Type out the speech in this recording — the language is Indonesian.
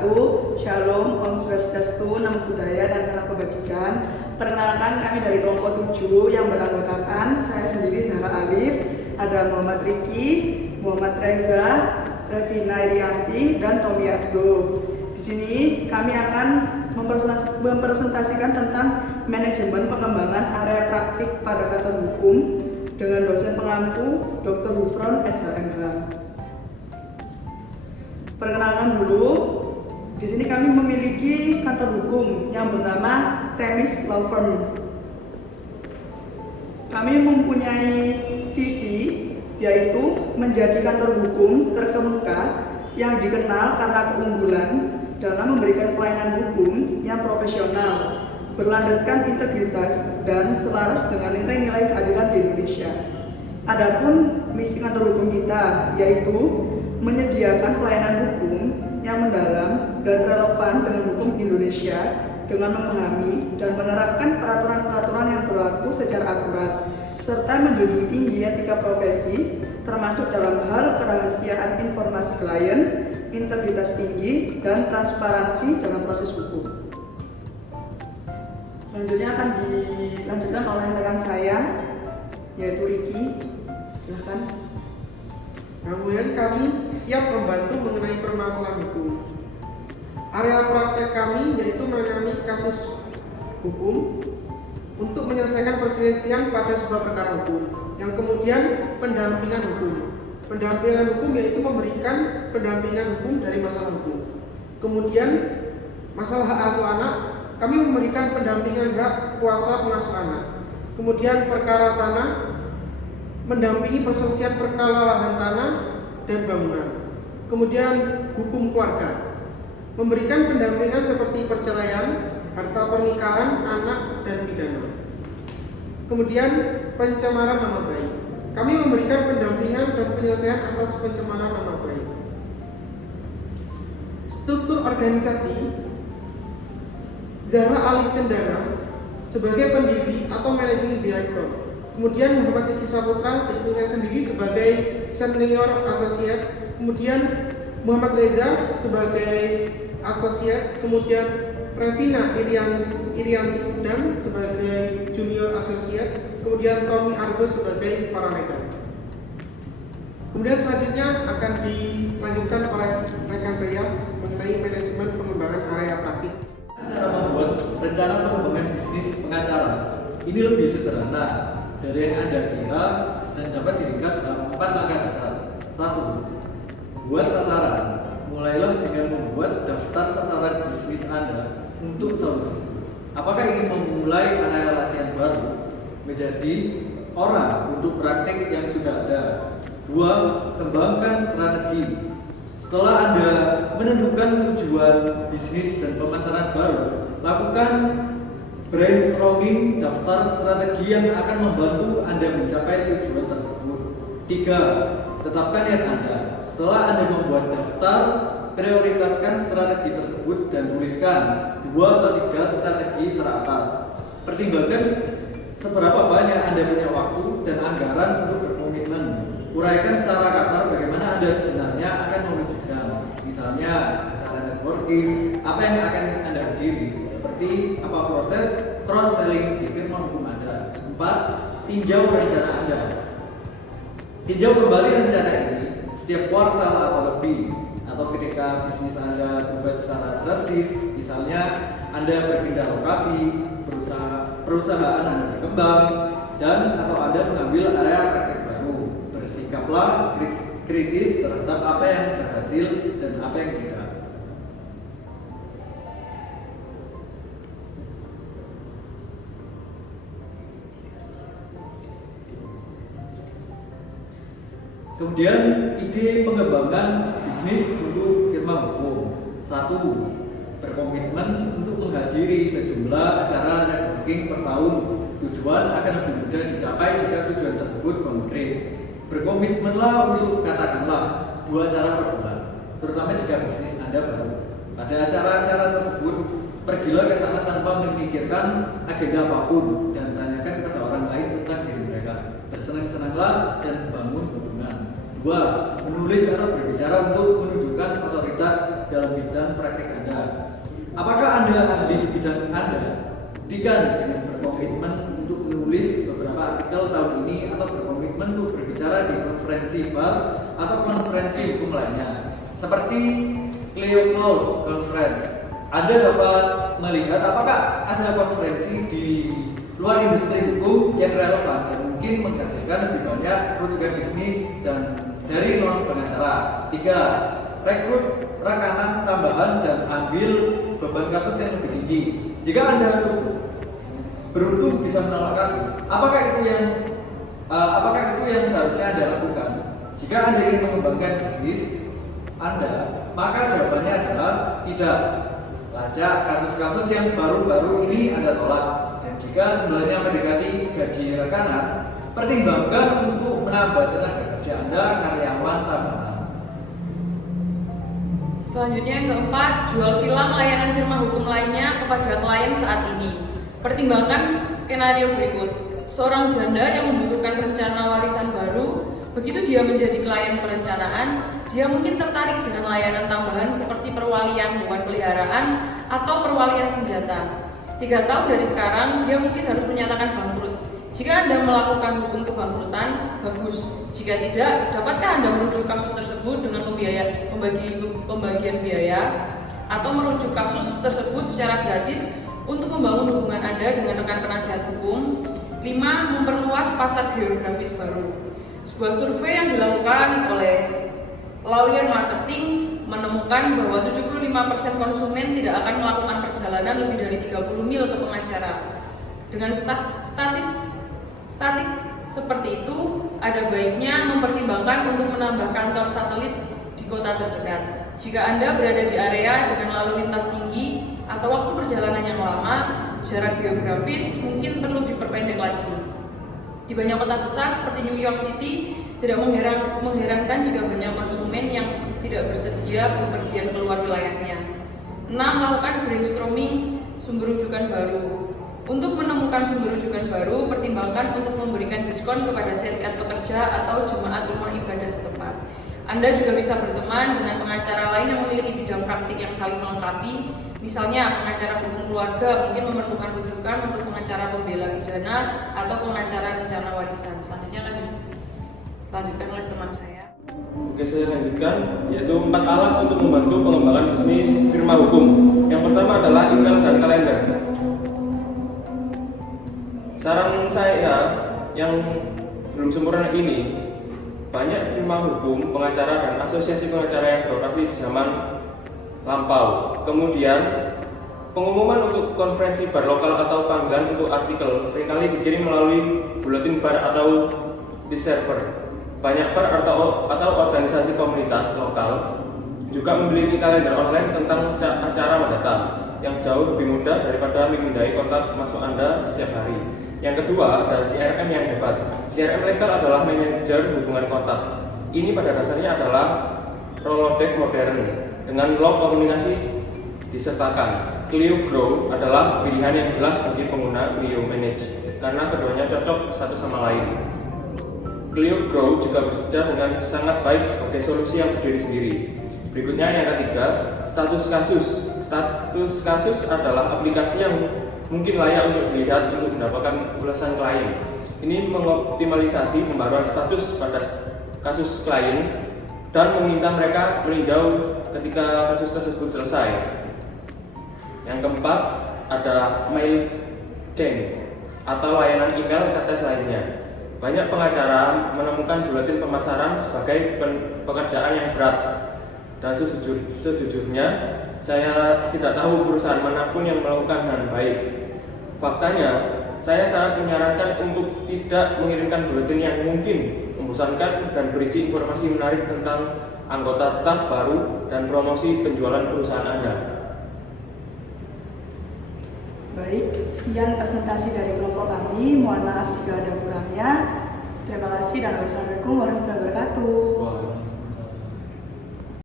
wabarakatuh. Shalom, Om Swastiastu, Namo Buddhaya, dan salam kebajikan. Perkenalkan, kami dari kelompok 7 yang beranggotakan saya sendiri Zahra Alif, ada Muhammad Riki, Muhammad Reza, Revina Irianti, dan Tommy Abdo. Di sini kami akan mempresentasikan tentang manajemen pengembangan area praktik pada kantor hukum dengan dosen pengampu Dr. Hufron SHMH. Perkenalkan dulu, di sini kami memiliki kantor hukum yang bernama Themis Law Firm. Kami mempunyai visi, yaitu menjadi kantor hukum terkemuka yang dikenal karena keunggulan dalam memberikan pelayanan hukum yang profesional, berlandaskan integritas dan selaras dengan nilai-nilai keadilan di Indonesia. Adapun misi kantor hukum kita yaitu menyediakan pelayanan hukum yang mendalam dan relevan dengan hukum Indonesia dengan memahami dan menerapkan peraturan-peraturan yang berlaku secara akurat serta menjunjung tinggi etika profesi termasuk dalam hal kerahasiaan informasi klien, integritas tinggi, dan transparansi dalam proses hukum. Selanjutnya akan dilanjutkan oleh rekan saya yaitu Riki. Silahkan. Kemudian kami siap membantu mengenai permasalahan hukum. Area praktek kami yaitu menangani kasus hukum untuk menyelesaikan perselisihan pada sebuah perkara hukum, yang kemudian pendampingan hukum. Pendampingan hukum yaitu memberikan pendampingan hukum dari masalah hukum. Kemudian masalah hak asuh anak, kami memberikan pendampingan hak kuasa pengasuh anak. Kemudian perkara tanah, mendampingi perselisihan perkara lahan tanah dan bangunan. Kemudian hukum keluarga, memberikan pendampingan seperti perceraian, harta pernikahan, anak, dan pidana. Kemudian pencemaran nama baik, kami memberikan pendampingan dan penyelesaian atas pencemaran nama baik. Struktur organisasi, Zahra Alif Cendana sebagai pendiri atau managing director. Kemudian Muhammad Riki Saputra, saya sendiri sebagai senior associate. Kemudian Muhammad Reza sebagai associate. Kemudian Revina Irianti Udam sebagai junior associate. Kemudian Tommy Argo sebagai parameter. Kemudian selanjutnya akan dilanjutkan oleh rekan saya mengenai manajemen pengembangan area praktik. Cara membuat rencana pengembangan bisnis pengacara ini lebih sederhana dari yang Anda kira dan dapat diringkas dalam 4 langkah dasar. 1. Buat sasaran. Mulailah dengan membuat daftar sasaran bisnis Anda untuk tahun tersebut. Apakah ingin memulai area latihan baru menjadi orang untuk praktik yang sudah ada? 2. Kembangkan strategi. Setelah Anda menentukan tujuan bisnis dan pemasaran baru, lakukan brainstorming daftar strategi yang akan membantu Anda mencapai tujuan tersebut. 3. Tetapkan niat Anda. Setelah Anda membuat daftar, prioritaskan strategi tersebut dan tuliskan 2 atau 3 strategi teratas. Pertimbangkan seberapa banyak Anda punya waktu dan anggaran untuk berkomitmen. Uraikan secara kasar bagaimana Anda sebenarnya akan mewujudkan. Misalnya acara networking, apa yang akan Anda hadiri, seperti apa proses cross selling di firma hukum Anda. 4. Tinjau rencana Anda. Tinjau kembali rencana ini setiap kuartal atau lebih, atau ketika bisnis Anda berubah secara drastis, misalnya Anda berpindah lokasi, perusahaan Anda berkembang, dan atau Anda mengambil area praktek baru. Bersikaplah kritis terhadap apa yang berhasil dan apa yang tidak. Kemudian ide pengembangan bisnis untuk firma hukum. 1. Berkomitmen untuk menghadiri sejumlah acara networking per tahun. Tujuan akan lebih mudah dicapai jika tujuan tersebut konkret. Berkomitmenlah untuk katakanlah 2 acara per bulan, terutama jika bisnis Anda baru. Pada acara-acara tersebut, pergilah ke sana tanpa memikirkan agenda apapun dan tanyakan kepada orang lain tentang diri mereka. Bersenang-senanglah dan bangun hubungan. 2. Menulis atau berbicara untuk menunjukkan otoritas dalam bidang praktik Anda. Apakah Anda ahli di bidang Anda? Buktikan dengan berkomitmen untuk menulis beberapa artikel tahun ini atau berkomitmen untuk berbicara di konferensi bar atau konferensi hukum lainnya seperti Clio Cloud Conference. Anda dapat melihat apakah ada konferensi di luar industri hukum yang relevan dan mungkin menghasilkan lebih banyak rujukan bisnis dan dari non pengacara. 3. Rekrut rekanan tambahan dan ambil beban kasus yang lebih tinggi. Jika Anda cukup beruntung bisa menolak kasus, apakah itu yang seharusnya Anda lakukan? Jika Anda ingin mengembangkan bisnis Anda, maka jawabannya adalah tidak. Lacak kasus-kasus yang baru-baru ini Anda tolak. Dan jika jumlahnya mendekati gaji rekanan, pertimbangkan untuk menambah tenaga kerja Anda karyawan tambahan. Selanjutnya yang keempat, jual silang layanan firma hukum lainnya kepada klien saat ini. Pertimbangkan skenario berikut. Seorang janda yang membutuhkan rencana warisan baru, begitu dia menjadi klien perencanaan, dia mungkin tertarik dengan layanan tambahan seperti perwalian hewan peliharaan atau perwalian senjata. 3 tahun dari sekarang, dia mungkin harus menyatakan bangkrut. Jika Anda melakukan hukum kebangkrutan, bagus. Jika tidak, dapatkah Anda merujuk kasus tersebut dengan pembagian biaya atau merujuk kasus tersebut secara gratis untuk membangun hubungan Anda dengan rekan penasihat hukum? 5. Memperluas pasar geografis baru. Sebuah survei yang dilakukan oleh Lawyer Marketing menemukan bahwa 75% konsumen tidak akan melakukan perjalanan lebih dari 30 mil ke pengacara. Dengan statik seperti itu, ada baiknya mempertimbangkan untuk menambah kantor satelit di kota terdekat. Jika Anda berada di area dengan lalu lintas tinggi atau waktu perjalanan yang lama, jarak geografis mungkin perlu diperpendek lagi. Di banyak kota besar seperti New York City, tidak mengherankan jika banyak konsumen yang tidak bersedia bepergian keluar wilayahnya. 6. Lakukan brainstorming sumber rujukan baru. Untuk menemukan sumber rujukan baru, pertimbangkan untuk memberikan diskon kepada serikat pekerja atau jemaat rumah ibadah setempat. Anda juga bisa berteman dengan pengacara lain yang memiliki bidang praktik yang saling melengkapi. Misalnya, pengacara hukum keluarga mungkin memerlukan rujukan untuk pengacara pembela pidana atau pengacara rencana warisan. Selanjutnya akan dilanjutkan oleh teman saya. Oke, saya lanjutkan, yaitu 4 alat untuk membantu pengembangan bisnis firma hukum. Yang pertama adalah email dan kalender. Saran saya yang belum sempurna ini, banyak firma hukum, pengacara, dan asosiasi pengacara yang beroperasi di zaman lampau. Kemudian, pengumuman untuk konferensi bar lokal atau panggilan untuk artikel seringkali dikirim melalui buletin bar atau di server. Banyak bar atau organisasi komunitas lokal juga memiliki kalender online tentang acara mendatang yang jauh lebih mudah daripada memindai kontak masuk Anda setiap hari. Yang kedua, ada CRM yang hebat. CRM legal adalah manajer hubungan kontak. Ini pada dasarnya adalah Rolodex modern dengan log komunikasi disertakan. Clio Grow adalah pilihan yang jelas bagi pengguna Clio Manage karena keduanya cocok satu sama lain. Clio Grow juga bekerja dengan sangat baik sebagai solusi yang berdiri sendiri. Berikutnya yang ketiga, status kasus. Status kasus adalah aplikasi yang mungkin layak untuk dilihat untuk mendapatkan ulasan klien. Ini mengoptimalisasi pembaruan status pada kasus klien dan meminta mereka meninjau ketika kasus tersebut selesai. Yang keempat, ada MailChain atau layanan email tetes lainnya. Banyak pengacara menemukan buletin pemasaran sebagai pekerjaan yang berat. Dan sejujurnya, saya tidak tahu perusahaan manapun yang melakukan dengan baik. Faktanya, saya sangat menyarankan untuk tidak mengirimkan buletin yang mungkin membosankan dan berisi informasi menarik tentang anggota staf baru dan promosi penjualan perusahaan Anda. Baik, sekian presentasi dari kelompok kami. Mohon maaf jika ada kurangnya. Terima kasih dan wassalamualaikum warahmatullahi wabarakatuh.